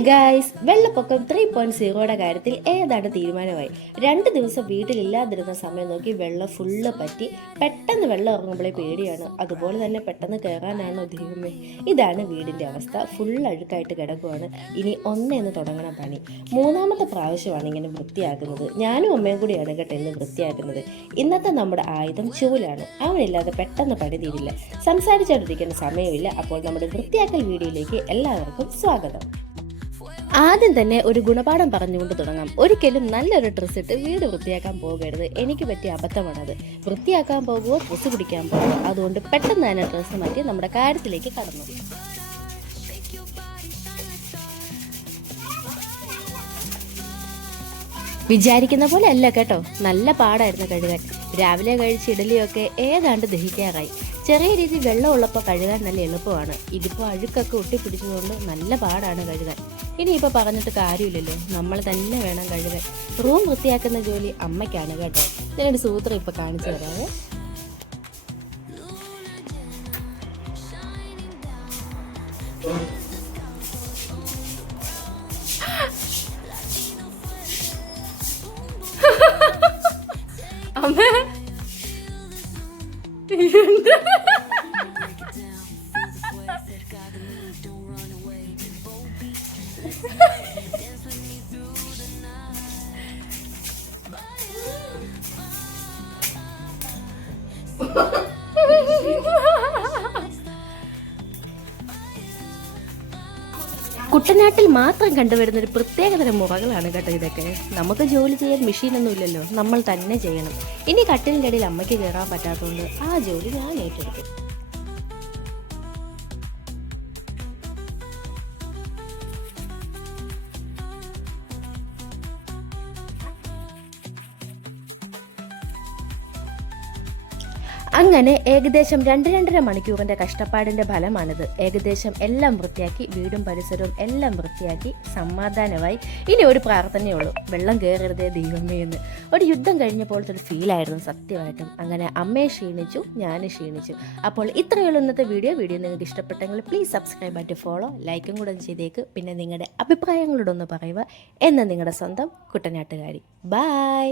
Guys, വെള്ളപ്പൊക്കം 3.0യുടെ കാര്യത്തിൽ ഏതാണ്ട് തീരുമാനമായി. 2 ദിവസം വീട്ടിലില്ലാതിരുന്ന സമയം നോക്കി വെള്ളം ഫുള്ള് പറ്റി. പെട്ടെന്ന് വെള്ളം ഇറങ്ങുമ്പോഴേ പേടിയാണ്. അതുപോലെ തന്നെ പെട്ടെന്ന് കയറാനാണോ ദൈവമേ. ഇതാണ് വീടിൻ്റെ അവസ്ഥ. ഫുൾ അഴുക്കായിട്ട് കിടക്കുവാണ്. ഇനി ഒന്നേന്ന് തുടങ്ങണം പണി. 3ാമത്തെ പ്രാവശ്യമാണ് ഇങ്ങനെ വൃത്തിയാക്കുന്നത്. ഞാനും അമ്മയും കൂടിയാണ് കേട്ടോ ഇന്ന് വൃത്തിയാക്കുന്നത്. ഇന്നത്തെ നമ്മുടെ ആയുധം ചൂലാണ്. അവനില്ലാതെ പെട്ടെന്ന് പണി തീരില്ല. സംസാരിച്ചുകൊണ്ടിരിക്കുന്ന സമയമില്ല. അപ്പോൾ നമ്മുടെ വൃത്തിയാക്കൽ വീഡിയോയിലേക്ക് എല്ലാവർക്കും സ്വാഗതം. ആദ്യം തന്നെ ഒരു ഗുണപാഠം പറഞ്ഞുകൊണ്ട് തുടങ്ങാം. ഒരിക്കലും നല്ലൊരു ഡ്രസ്സ് ഇട്ട് വീട് വൃത്തിയാക്കാൻ പോകരുത്. എനിക്ക് പറ്റിയ അബദ്ധമാണത്. വൃത്തിയാക്കാൻ പോകുമോ ഡ്രസ്സ് പിടിക്കാൻ പോകുമോ, അതുകൊണ്ട് പെട്ടെന്ന് തന്നെ ഡ്രസ്സ് മാറ്റി നമ്മുടെ കാര്യത്തിലേക്ക് കടന്നു. വിചാരിക്കുന്ന പോലെ അല്ല കേട്ടോ, നല്ല പാടായിരുന്നു കഴുകാൻ. രാവിലെ കഴിച്ച് ഇഡലിയൊക്കെ ഏതാണ്ട് ദഹിക്കാറായി. ചെറിയ രീതിയിൽ വെള്ളം ഉള്ളപ്പോൾ കഴുകാൻ നല്ല എളുപ്പമാണ്. ഇതിപ്പോൾ അഴുക്കൊക്കെ ഒട്ടിപ്പിടിച്ചതുകൊണ്ട് നല്ല പാടാണ് കഴുകാൻ. ഇനിയിപ്പോൾ പറഞ്ഞിട്ട് കാര്യമില്ലല്ലോ, നമ്മൾ തന്നെ വേണം കഴുകാൻ. റൂം വൃത്തിയാക്കുന്ന ജോലി അമ്മയ്ക്കാണ് കേട്ടോ. ഞാനൊരു സൂത്രം ഇപ്പോൾ കാണിച്ചു തരാവേ. അമ്മ കുട്ടനാട്ടിൽ മാത്രം കണ്ടുവരുന്ന ഒരു പ്രത്യേകതരം മുറകളാണ് കേട്ടോ ഇതൊക്കെ. നമുക്ക് ജോലി ചെയ്യാൻ മെഷീനൊന്നും ഇല്ലല്ലോ, നമ്മൾ തന്നെ ചെയ്യണം. ഇനി കട്ടിലിൻ്റെ ഇടയിൽ അമ്മയ്ക്ക് കയറാൻ പറ്റാത്തതുകൊണ്ട് ആ ജോലി ഞാൻ ഏറ്റെടുത്തു. അങ്ങനെ ഏകദേശം 2-2.5 മണിക്കൂറിൻ്റെ കഷ്ടപ്പാടിൻ്റെ ഫലമാണിത്. ഏകദേശം എല്ലാം വൃത്തിയാക്കി, വീടും പരിസരവും എല്ലാം വൃത്തിയാക്കി സമാധാനമായി. ഇനി ഒരു പ്രാർത്ഥനയുള്ളൂ, വെള്ളം കയറരുതേ ദൈവമേ എന്ന്. ഒരു യുദ്ധം കഴിഞ്ഞപ്പോഴത്തെ ഒരു ഫീലായിരുന്നു സത്യമായിട്ടും. അങ്ങനെ അമ്മയെ ക്ഷീണിച്ചു, ഞാൻ ക്ഷീണിച്ചു. അപ്പോൾ ഇത്രയുള്ള ഇന്നത്തെ വീഡിയോ നിങ്ങൾക്ക് ഇഷ്ടപ്പെട്ടെങ്കിൽ പ്ലീസ് സബ്സ്ക്രൈബ് ആൻഡ് ഫോളോ, ലൈക്കും കൂടെ ചെയ്തേക്ക്. പിന്നെ നിങ്ങളുടെ അഭിപ്രായങ്ങളോടൊന്ന് പറയുക. എന്ന് നിങ്ങളുടെ സ്വന്തം കുട്ടനാട്ടുകാരി. ബൈ.